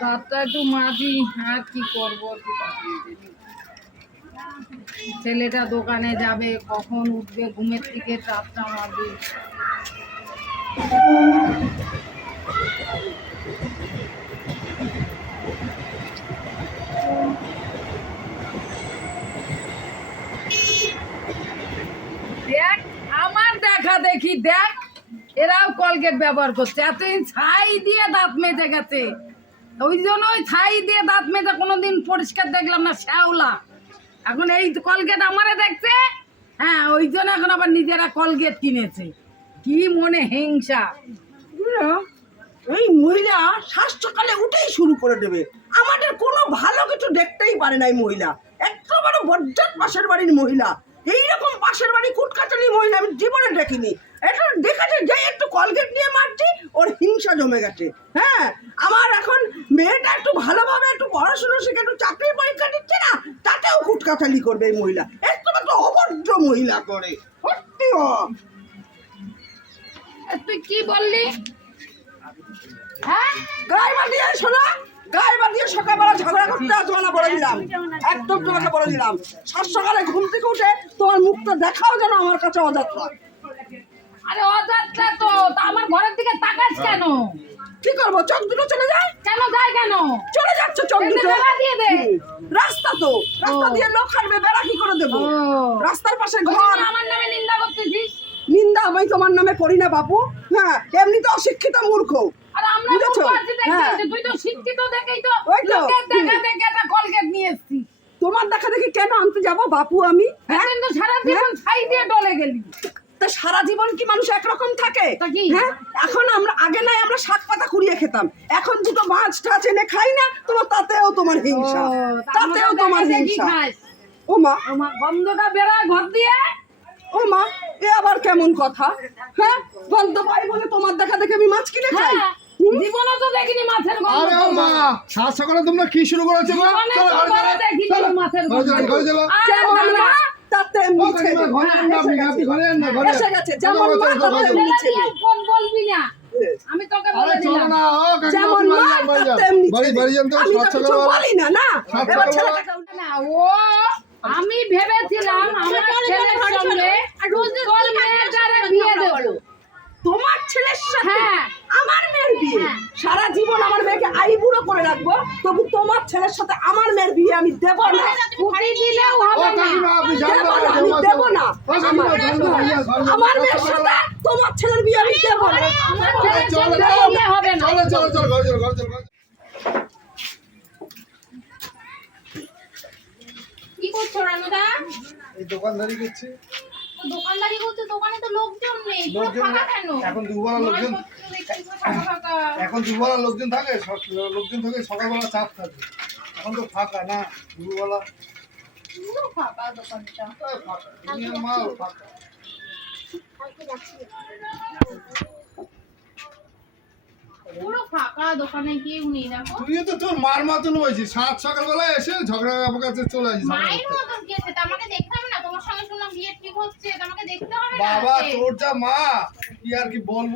দাঁতটা একটু মাঝি আর কি করব। ছেলেটা দোকানে যাবে, কখন উঠবে, ঘুমের থেকে চাপটা মারবে দেখ আমার দেখা দেখি, এরাও কলগেট ব্যবহার করছে। এতদিন ছাই দিয়ে দাঁত মেজে গেছে। ওই জন্য ওই ছাই দিয়ে দাঁত মেজে কোনোদিন পরিষ্কার দেখলাম না, শ্যাওলা। এখন এই কলগেট আমারে দেখছে? হ্যাঁ ওই জন্য এখন আবার নিজেরা কলগেট কিনেছে। কি মনে হিংসা? এই মহিলা শ্বাস সকালে উঠেই শুরু করে দেবে। আমাদের কোনো ভালো কিছু দেখতেই পারে না এই মহিলা একেবারে বজ্জাত পাশের বাড়ির মহিলা। এইরকম পাশের বাড়ি কুটকাচালি মহিলা আমি জীবনে দেখিনি। এটা দেখেছে যে একটু কলগেট নিয়ে মারছি ওর হিংসা জমে গেছে। হ্যাঁ আমার এখন মেয়েটা একটু ভালোভাবে একটু পড়াশুনো শিখে একটু চাকরির পরীক্ষা দিচ্ছে না তাতেও কুটকাচালি করবে এই মহিলা। একটু একটা অভদ্র মহিলা করে। সত্যি তুই কি বললি? হ্যাঁ? গায়ে বাঁধিয়ে শোনা। গায়ে বাঁধিয়ে সকালবেলা ঝগড়া করতে বলে দিলাম। একদম তোমাকে বলে দিলাম। সাত সকালে ঘুম থেকে উঠে তোমার মুখটা দেখাও যেন আমার কাছে অযাত্রা। আরে অযাত্রা তো তা আমার ঘরের দিকে তাকাস কেন? কি করব চোখ দুটো চলে যায়? কেন যায় কেন? চলে যাচ্ছে চোখ দুটো। দিয়ে দে। রাস্তা তো রাস্তা দিয়ে লোক হাঁটবে বেড়া কি করে দেবো? রাস্তার পাশে ঘর। আমার নামে নিন্দা করতেছিস? নিন্দা আমি তোমার নামে করি না বাবু হ্যাঁ এমনি তো অশিক্ষিত মূর্খ। আর আমরা বুঝেছ? হ্যাঁ। যে তুই তো শিক্ষিত দেখেই তো লোকের দেখা দেখে একটা কলগেট নিয়ে এসছিস তোমার দেখা দেখি কেন আনতে যাব বাপু আমি? হ্যাঁ? কিন্তু সারা জীবন ছাই দিয়ে ডলে গেলি। তা সারা জীবন কি মানুষ একরকম থাকে? হ্যাঁ? এখন আমরা আগে নাই আমরা শাক পাতা কুড়িয়ে খেতাম। এখন দুটো মাছ টাছ এনে খাই না তোমার তাতেও তোমার হিংসা। তাতেও তোমার হিংসা। ও মা। গন্ধটা বেড়ায় ঘর দিয়ে। ও মা এ আবার কেমন কথা? হ্যাঁ? গন্ধ পাই বলে তোমার দেখা দেখে আমি মাছ কিনে খাই? হ্যাঁ। জীবনে তো দেখিনি মাছের গন্ধ। আরে ও মা সাত সকালে তোমরা কি শুরু করেছ গো? চলো, ঘরে দেখিনি মাছের গন্ধ। ঘরে চলো। আর যেমন দাদা, মা তাতে ও ঘরে না, আপনি আপনি ঘরে না, ঘরে এসে গেছে। যেমন মা চলো, চলো, তাতে চলো। ছেলে মিছে দিয়ে কোন বলবি না। আমি তোকে বলে দিলাম না, ও কাকিমা, যেমন মা বাড়ি যান, বাড়ি তাতে বাড়ি- বাড়ি যান তো, সাত কিছু বলি না না? এবার সকালবেলা- না ও আমি ভেবেছিলাম আমার ছেলের সঙ্গে তোর মেয়েটারে বিয়ে দেবো। তোমার ছেলের সাথে হ্যাঁ। আমার মেয়ের বিয়ে। হ্যাঁ। সারা জীবন আমার মেয়েকে আইবুড়ো করে রাখব। তবু তোমার ছেলের সাথে আমার মেয়ের বিয়ে আমি দেবো না। দেবো আমি দেবো না। আমার- মেয়ের সাথে তোমার ছেলের বিয়ে আমি দেবো না। চলো, চলো। চলো, চলো, চলো। কি করছ রানুদা? এই দোকানদারি করছি। দোকানদারি করছ দোকানে তো লোকজন নেই। লোকজন এখন দুবেলা লোকজন এখন দুবেলা লোকজন থাকে লোকজন থাকে সকালবেলা চাপ থাকে এখন তো ফাঁকা না দুবেলা। ফাঁকা দোকানটা। মাল ফাঁকা। পুরো ফাঁকা দোকানে কেউ নেই দেখো। তুইও তো তোর মার মতন হয়েছিস। সাত সকালবেলা এসে ঝগড়া আমার কাছে চলে আসিস মায়ের মতন কে সেটা আমাকে দেখতে হবে না তোমার সঙ্গে শুনলাম বিয়ে ঠিক হচ্ছে আমাকে দেখতে হবে না বাবা তোর যা মা কি আর কি বলব?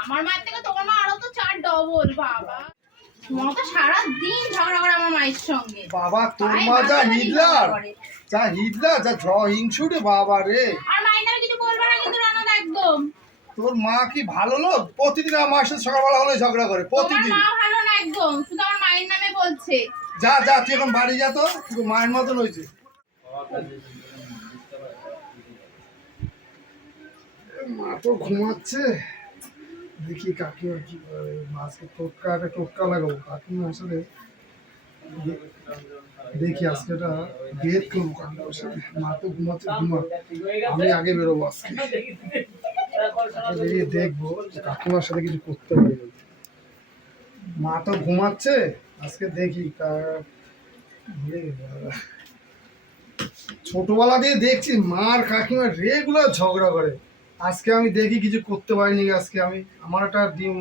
আমার মায়ের থেকে তোমার মা আরও তো চার ডবল বাবা। তোমার তো সারা দিন ঝগড়া করে আমার মায়ের সঙ্গে। বাবা তোর মা যা মাঝে মাঝে হিটলার যা হিটলার যা ঝ হিংসু রে বাবা রে। আর মায়ের নামে কিছু বলবে না কিন্তু রানাদা একদম। তোর মা কি ভালো লোক? প্রতিদিন আমার সাথে সকালবেলা হলে ঝগড়া করে প্রতিদিন। মা ভালো না একদম। শুধু আমার মায়ের নামে বলছে। যা যা তুই এখন বাড়ি যা তো মায়ের মতন হয়েছে। মা তো ঘুমাচ্ছে। দেখি কাকিমা কি আজকে টোটকা, একটা টোটকা লাগাবো। কাকিমা আসলে দেখি আজকে এটা বেদ করব কাকিমার সাথে। মা তো ঘুমাচ্ছে, ঘুমা। আমি আগে বেরোবো আজকে। বেরিয়ে দেখব কাকিমার সাথে কিছু করতে পারি মা তো ঘুমাচ্ছে, আজকে দেখি তার। ছোটবেলা দিয়ে দেখছি মার কাকিমা রেগুলার ঝগড়া করে। আজকে আমি দেখি কিছু করতে পারিনি, আজকে আমি, আমার একটা ডিম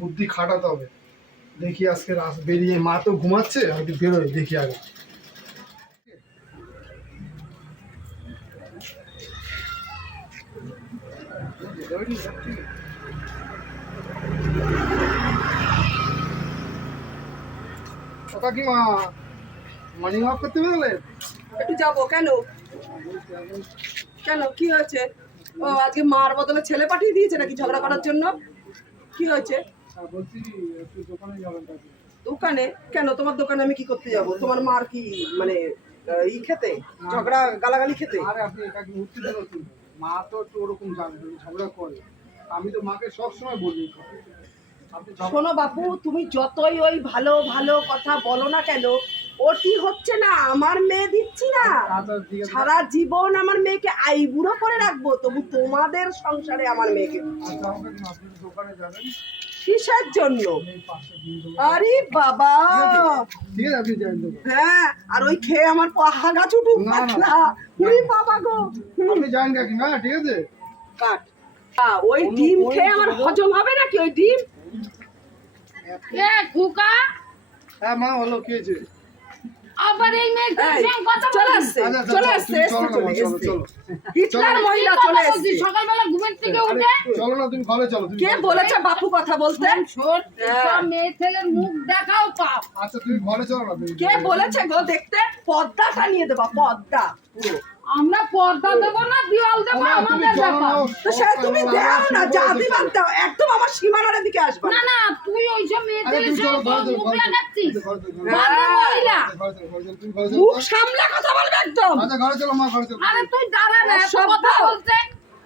বুদ্ধি খাটাতে হবে। দেখি আজকে বেরিয়ে, মা তো ঘুমাচ্ছে, আমি বেরোয় দেখি আগে। মর্নিং ওয়াক করতে একটু যাব, কেন? কেন? কি হয়েছে? ও আজকে মার বদলে ছেলে পাঠিয়ে দিয়েছে নাকি ঝগড়া করার জন্য? কি হয়েছে? হ্যাঁ, দোকানে? কেন? তোমার দোকানে আমি কি করতে যাব? তোমার মার কি মানে ই খেতে? ঝগড়া গালাগালি খেতে? আরে আপনি কাকি উঠতে দেন মা তো একটু ওরকম জানে ঝগড়া করে। আমি তো মাকে সবসময় বলি শোনো বাপু তুমি যতই ওই ভালো ভালো কথা বলো না কেন ওটি হচ্ছে না আমার মেয়ে দিচ্ছি না। আচ্ছা আছে। সারা জীবন আমার মেয়েকে আইবুড়ো করে রাখব তবু তোমাদের সংসারে আমার মেয়েকে। আচ্ছা কিসের জন্য। আরে বাবা! ঠিক আছে আপনি যাবেন দোকানে। হ্যাঁ আর ওই খেয়ে আমার হাগা ছুটু না, না। পাতলা। উই বাবা গো! আপনি যান কাকিমা ঠিক আছে? কাট। ওই ডিম খেয়ে আমার হজম হবে নাকি ওই ডিম? এ খুকা! হ্যাঁ মা হলো কি হয়েছে? আবার এই মেয়ে কথা চলে আসছে আচ্ছা, আচ্ছা, চলে আসছে। হিটলার মহিলা চলে আসছে। সকালবেলা ঘুমের থেকে উঠে চলো না তুমি ঘরে চলো কে বলেছে বাপু কথা বলতে? ছোট হ্যাঁ। সব মেয়ে ছেলের মুখ দেখাও পাপ। আচ্ছা তুমি ঘরে চলো না কে বলেছে গো দেখতে? পদ্মাটা নিয়ে দেবা পদ্মা। পুরো। আমরা পর্দা দেব না দেওয়াল দেব আমাদের ব্যাপার। তো সে তুমি দেও না হয়েছে। দিবার দাও একদম আমার সীমানার দিকে আসবে না। না তুই ওই যে মেয়েদের মুখ লাগাচ্ছিস মহিলা। চলো মুখ সামলে কথা বলবে একদম। আচ্ছা ঘরে চলো মা ঘরে চলো। আরে তুই দাঁড়া না এত কথা বলছে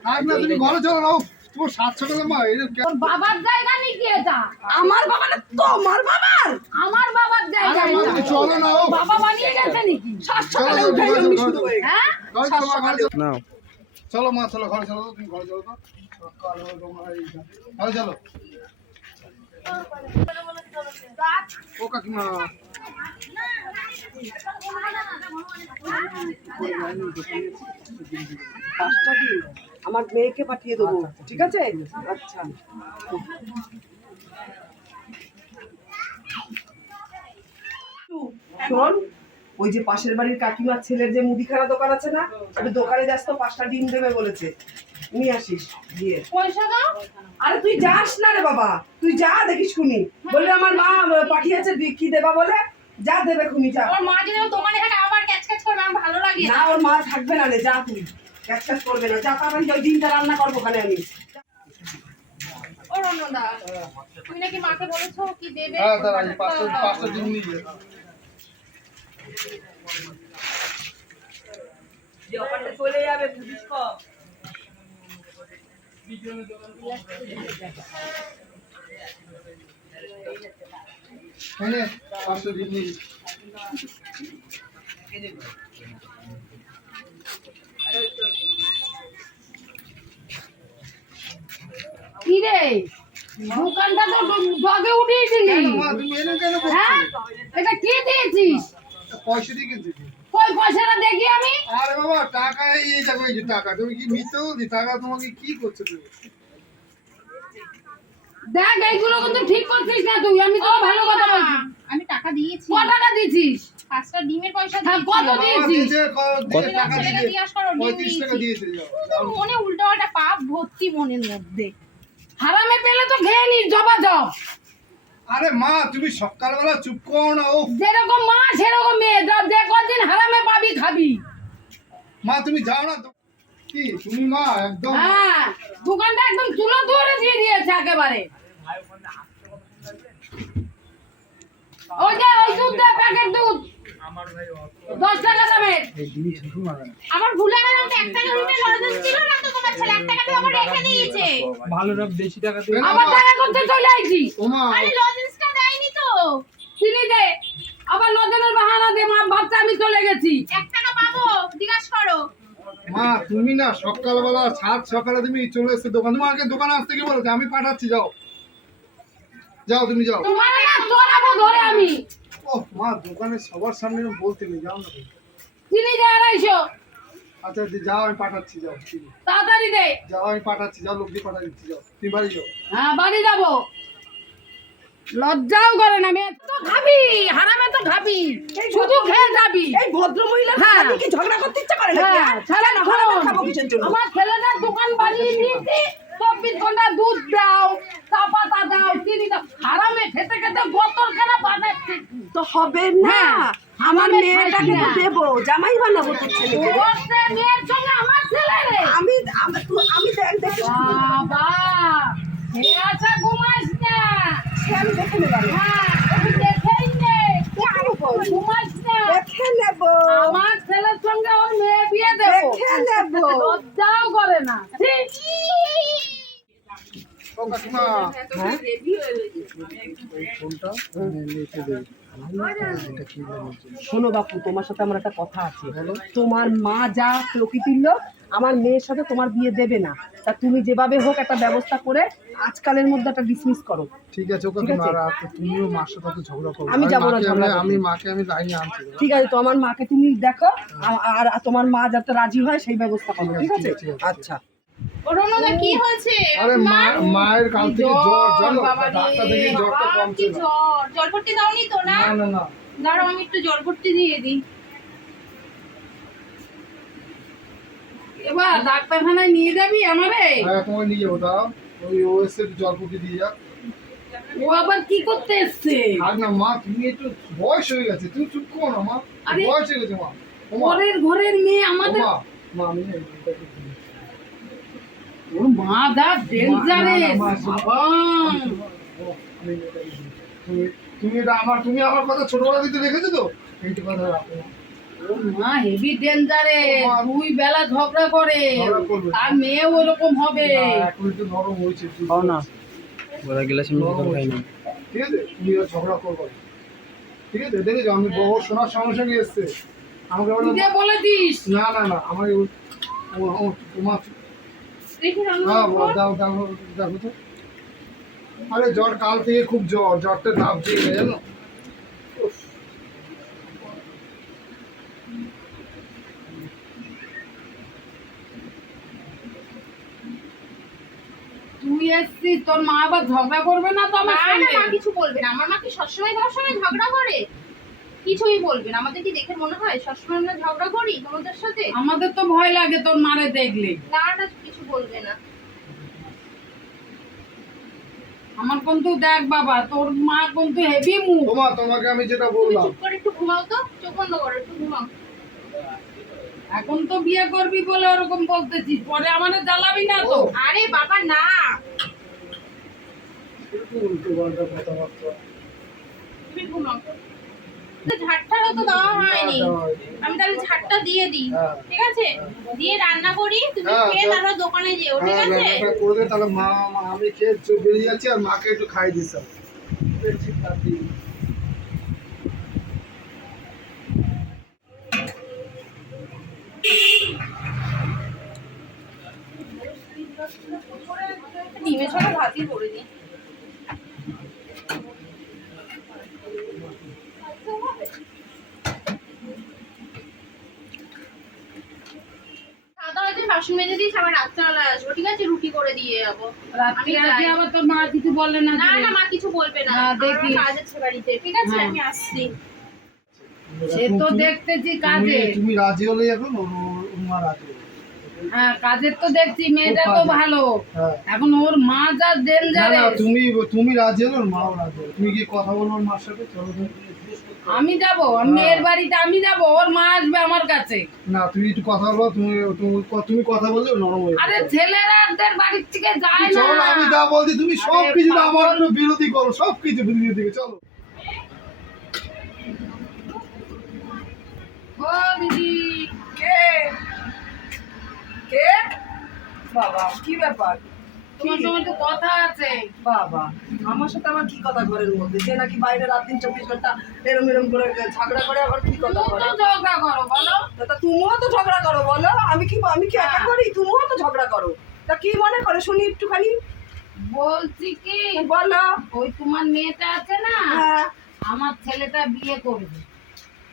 থাক না তুমি ঘরে চলো না তোমার মা যে বাবার জায়গা নাকি এটা? আমার বাবা না তোমার বাবার? আমার বাবার জায়গা আরে মা, এটা। তুমি চলো না বাবা বানিয়ে গেছে নাকি? সাত চলো, উঠে ঘরে শুরু হয়ে হ্যাঁ? মা চলো নাও। চলো মা চলো ঘরে চলো তুমি ঘরে চলো তো। সকালে তোমার এই যা। ঘরে চলো। ও কাকিমা। পাঁচটা দিন আমার মেয়েকে পাঠিয়ে দেবো। ঠিক আছে? আচ্ছা। শোন ওই যে পাশের বাড়ির কাকিমার ছেলের যে মুদিখানা দোকান আছে না একটু দোকানে যাস তো পাঁচটা ডিম দেবে বলেছে। নিয়ে আসিস দিয়ে। পয়সা দাও। আরে তুই যাস না রে বাবা তুই যা দেখিস খুনি। বললে আমার মা পাঠিয়েছে কি দেবা বলে। যা দেবে খুনি যা। আমার মা যদি দোকানে থাকে আবার ক্যাচ ক্যাচ করবে আমার ভালো লাগে। না না ওর মা থাকবে না রে যা তুই। ক্যাচ করবে না। যা তাড়াতাড়ি ওই ডিমটা রান্না করব ওখানে আমি। তুমি নাকি মাকে বলেছ কি দেবে? হ্যাঁ দাঁড়া এই পাঁচটা পাঁচটা ডিম নিয়ে যাও। যে ওখানে চলে যাবে বুঝিস নে, পাঁচটা ডিম নিয়ে যাও। কি রে দোকানটা তো ডগে? হ্যাঁ? এটা কি দিয়েছিস? পয়সা দিয়ে কিনছি। কই পয়সাটা দেখি আমি? আরে বাবা টাকা এই এই দেখো এই যে টাকা। তুমি কি মিথ্যে বলছি টাকা তোমাকে কি করছ তুমি? দেখ এইগুলো কিন্তু ঠিক করছিস না তুই। আমি তো ভালো কথা বলছি। আমি টাকা দিয়েছি। ক টাকা দিছিস পাঁচটা ডিমের পয়সা হ্যাঁ, দিয়েছি কত দিয়েছিস? দিয়ে তুমি টাকা ছেলেকে দিয়ে জিজ্ঞাসা করো, ডিম পঁয়ত্রিশ টাকা দিয়েছি। দিয়েছে যাও, যাও। মনে উল্টো পাপ ভর্তি মনের মধ্যে। হারামে পেলে তো খেয়ে নিস জবা জব। আরে মা তুমি সকালবেলা চুপ করো না ও যেরকম মা সেরকম মেয়ে যা- যে কদিন হারামে পাবি খাবি। মা তুমি যাও না কি তুমি মা একদম হ্যাঁ দোকানটা একদম চুলো ধরে দিয়ে দিয়েছে একেবারে। ওই যে ওই দুধ দে প্যাকেট দুধ। দশ টাকা দামের। আমার ভুলে গেল তো এক টাকা রুটে ছিল না তো তোমার ছেলে এক টাকা দিয়ে আমার রেখে দিয়েছে? টাকা করতে চলে আইছি। আরে লজেন্সটা দেয়নি তো। চিনি দে। আবার নজনের বাহানা দে মা বাচ্চা আমি চলে গেছি। এক টাকা পাবো জিজ্ঞাসা করো। মা তুমি না সকালবেলা সাত সকালে তুমি চলে এসছো দোকান তোমাকে দোকানে আসতে কি বলেছে? আমি পাঠাচ্ছি যাও। যাও তুমি যাও। তোমার না তোরাবো ধরে আমি। ও মা দোকানে সবার সামনে বলতে নেই যাও না তুমি। চিনি দে আড়াইশো আচ্ছা যাও আমি পাঠাচ্ছি যাও তাড়াতাড়ি দে। যাও আমি পাঠাচ্ছি যাও লোক দিয়ে পাঠা দিচ্ছি যাও। তুমি বাড়ি যাও। হ্যাঁ বাড়ি যাব। লজ্জাও করে না মেয়ে। তো খাবি হারামে তো খাবি। শুধু খেয়ে যাবি। এই ভদ্র মহিলা হ্যাঁ। কি ঝগড়া করতে ইচ্ছা করে নাকি? হ্যাঁ, হ্যাঁ? না? খাব কিছু আমার ছেলেটা দোকান বানিয়ে দিয়েছি। চব্বিশ ঘণ্টা দুধ দাও চা পাতা দাও চিনি দাও। হারামে খেতে খেতে বোতল কেনা বানাচ্ছি তো হবে না। হ্যাঁ, আমার মেয়েটাকে তো। দেবো জামাই বানাবো তোর ছেলেকে। মেয়ের সঙ্গে আমার ছেলে রে। আমি আমি- তু- দেখ দেখে। বাবা হে আচ্ছা ঘুমাস না। সে আমি দেখে নেব হ্যাঁ আমি দেখেই নে। ঘুমাস না। দেখে নেব। আমার ছেলের সঙ্গে ওর মেয়ে বিয়ে দেবো। দেখে নেব। লজ্জাও করে না। ছি। শোনো বাপু তোমার সাথে আমার একটা কথা আছে। তোমার মা যা প্রকৃতির লোক আমার মেয়ের সাথে তোমার বিয়ে দেবে না। তা তুমি যেভাবে হোক একটা ব্যবস্থা করে আজকালের মধ্যে একটা ডিসমিস করো। ঠিক আছে ওকে তুমি আর আর তুমিও মার সাথে তো ঝগড়া করো। আমি যাব না ঝগড়া আমি- মাকে আমি লাইনে আনছি। ঠিক আছে তো আমার মাকে তুমি দেখো আর তোমার মা যাতে রাজি হয় সেই ব্যবস্থা করো। ঠিক আছে। আচ্ছা। কি হয়েছে? আরে মায়ের কাল থেকে জ্বর? জ্বর ডাক্তার দেখি জ্বরটা কমছে না জ্বর? জলপট্টি দাওনি তো না? না না না। দাঁড়াও আমি একটু জলপট্টি দিয়ে দিই। এবার ডাক্তারখানায় নিয়ে যাবি আমারে? হ্যাঁ তোমাকে নিয়ে যাব দাও ওই ও জল দিয়ে আবার কি করতে এসছে? আর না মা তুমি একটু বয়স হয়ে গেছে তুমি চুপ করো না মা। বয়স হয়ে গেছে মা। পরের ঘরের মেয়ে আমাদের মা আমি না। ওর মা ডেঞ্জারেস দিই। তুমি এটা আমার তুমি আমার কথা ছোটবেলা দিতে রেখেছো তো? এইটু কথা রাখো। মা। ওর মা হেভি ডেঞ্জারেস মা- দুই বেলা ঝগড়া করে। মেয়ে ওরকম হবে। এখন একটু নরম হয়েছে। না। ঠিক আছে? তুমি আর ঝগড়া করব। ঠিক আছে? দেখেছ? আমি বড় শোনার সঙ্গে সঙ্গে এসছে। আমাকে তুই যে না না না আমার ও- ও- ও- তোমার হ্যাঁ বল, দাও দাও দেখো তো আরে জ্বর কাল থেকে খুব জ্বর জ্বরটা জানো? তুই এসছিস তোর মা আবার ঝগড়া করবে না তো আমার না না সঙ্গে? মা কিছু বলবে না। আমার মা কি সবসময় তোমার সঙ্গে ঝগড়া করে? কিছুই বলবে না। আমাদের কি দেখে মনে হয়? সবসময় আমরা ঝগড়া করি তোমাদের সাথে? আমাদের তো ভয় লাগে তোর মারে দেখলে। না না বলবে না। আমার কিন্তু দেখ বাবা তোর মা কিন্তু হেভি মুখ। তোমা তোমাকে আমি যেটা বললাম। চুপ করে একটু ঘুমাও তো চোখ বন্ধ করো একটু ঘুমাও। এখন তো বিয়ে করবি বলে ওরকম বলতেছিস পরে আমাদের জ্বালাবি না তো। আরে বাবা না। উল্টো পাল্টা কথাবার্তা। তুমি ঘুমাও। ঝাড়টারও তো দেওয়া হয়নি। আমি তাহলে ঝাড়টা দিয়ে দিই হ্যাঁ। ঠিক আছে? দিয়ে রান্না করি তুমি হ্যাঁ, খেয়ে তারপর দোকানে যেও ঠিক হ্যাঁ আছে করে তাহলে মা- আমি খেয়ে বেরিয়ে যাচ্ছি আর মাকে একটু খাই দিস ডিমের সাথে ভাতই করে দিই খাওয়া দাওয়া বাসন মেজে দিস আবার রাত্রেবেলা আসব। ঠিক আছে রুটি করে দিয়ে যাব। রাত্রে আজকে আবার তোর মা কিছু বললে না না না মা কিছু বলবে না। হ্যাঁ, কাজ আছে বাড়িতে। ঠিক আছে হ্যাঁ। আমি আসছি। সে তো দেখতেছি কাজে। তুমি- রাজি হলে এখন মা রাজি। হ্যাঁ কাজের তো দেখছি মেয়েটা তো ভালো। হ্যাঁ। এখন ওর মা যা তুমি তুমি রাজি হলো ওর মাও রাজি তুমি কি কথা বলো ওর মার সাথে চলো আমি যাব মেয়ের বাড়িতে আমি যাব ওর মা আসবে আমার কাছে। না তুমি একটু কথা বলো তুমি তুমি- কথা বললে নরম হয়ে আরে। ছেলেরাদের বাড়ির থেকে যায় না চলো আমি যা বলছি তুমি সব কিছু আমার। বিরোধী করো সব কিছু বিরোধী চলো। ও দিদি। কে? বাবা কি ব্যাপার? তোমার সঙ্গে তো কথা আছে। বাবা আমার সাথে আমার কি কথা ঘরের মধ্যে? যে নাকি বাইরে রাত দিন চব্বিশ ঘণ্টা এরম এরম করে ঝগড়া করে আবার কি কথা ঝগড়া করো বলো। তা তুমিও তো ঝগড়া করো বলো। আমি কি আমি কি একা করি? তুমিও তো ঝগড়া করো। তা কি মনে করে? শুনি একটুখানি। বলছি কি? বলো। ওই তোমার মেয়েটা আছে না? হ্যাঁ। আমার ছেলেটা বিয়ে করবে।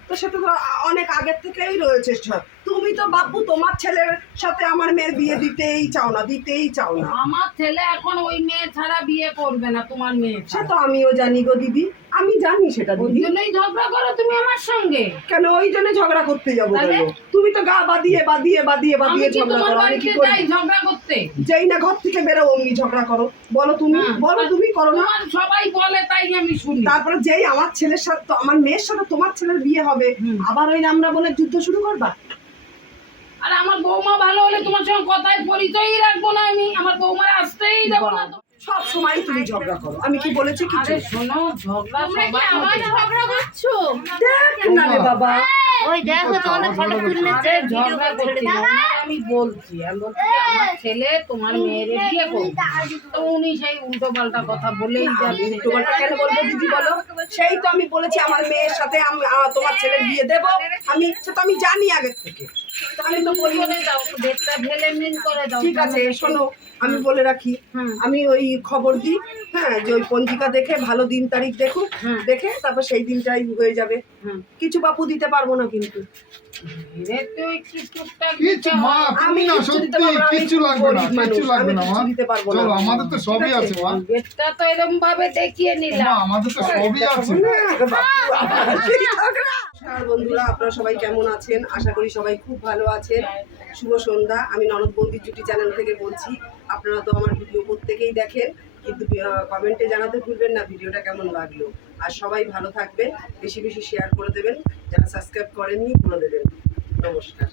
তো সেটা তো অনেক আগের থেকেই রয়েছে সব। তুমি তো বাপু তোমার ছেলের সাথে আমার মেয়ের বিয়ে দিতেই চাও না দিতেই চাও না। আমার ছেলে এখন ওই মেয়ে ছাড়া বিয়ে করবে না তোমার মেয়ে সে তো আমিও জানি গো দিদি আমি জানি সেটা দিদি। জন্যই ঝগড়া করো তুমি আমার সঙ্গে। কেন ওই জন্য ঝগড়া করতে যাব কেন? তুমি তো গা বাদিয়ে বাদিয়ে বাদিয়ে বাদিয়ে ঝগড়া করো আমি কি করি? ঝগড়া করতে? যেই না ঘর থেকে বেরো অমনি ঝগড়া করো। বলো তুমি হ্যাঁ। বলো তুমি করো না। সবাই বলে তাই আমি শুনি। তারপরে যেই আমার ছেলের সাথে আমার মেয়ের সাথে তোমার ছেলের বিয়ে হবে আবার ওই আমরা বলে যুদ্ধ শুরু করবা? আর আমার বৌমা ভালো হলে তোমার সঙ্গে কথায় পরিচয়ই রাখব না আমি। আমার বৌমার আসতেই দেবো না। সব সময় তুমি ঝগড়া করো আমি কি বলেছি কিছু? আরে শোনো ঝগড়া সবাই আবার ঝগড়া করছ? দেখ না রে বাবা। ওই দেখো তোমাদের ফটো তুললে আরে ঝগড়া করছি না, ওনার আমি বলছি আমি বলছি আমার ছেলে তোমার মেয়ের বিয়ে করবে। তো উনি সেই উল্টো পাল্টা কথা বলেই যাবে তোমারটা কেন বলব দিদি বলো? সেই তো আমি বলেছি আমার মেয়ের সাথে আমি তোমার ছেলের বিয়ে দেব। আমি সে তো আমি জানি আগের থেকে। তো দাও ডেটটা ঢেলে করে দাও ঠিক আছে শোনো আমি বলে রাখি। আমি ওই খবর দিই হ্যাঁ যে ওই পঞ্জিকা দেখে ভালো দিন তারিখ দেখুক দেখে তারপর সেই দিনটাই হয়ে যাবে। কিছু বাপু দিতে পারব না কিন্তু। হয়। আমি না কিচ্ছু দিতে সত্যি পারব না, আমি কিচ্ছু লাগবে না গরিব লাগবে না দিতে পারব না। আমাদের তো সবই আছে? আছে মা। ডেটটা তো এরকম ভাবে দেখিয়ে নিলাম। আমাদের তো সবই আছে। নমস্কার বন্ধুরা আপনারা সবাই কেমন আছেন? আশা করি সবাই খুব ভালো আছেন। শুভ সন্ধ্যা। আমি ননদ বন্দি জুটি চ্যানেল থেকে বলছি আপনারা তো আমার ভিডিও প্রত্যেকেই দেখেন। কিন্তু কমেন্টে জানাতে ভুলবেন না, ভিডিওটা কেমন লাগল। আর সবাই ভালো থাকবেন, বেশি বেশি শেয়ার করে দেবেন। যারা সাবস্ক্রাইব করেননি করে দেবেন। নমস্কার।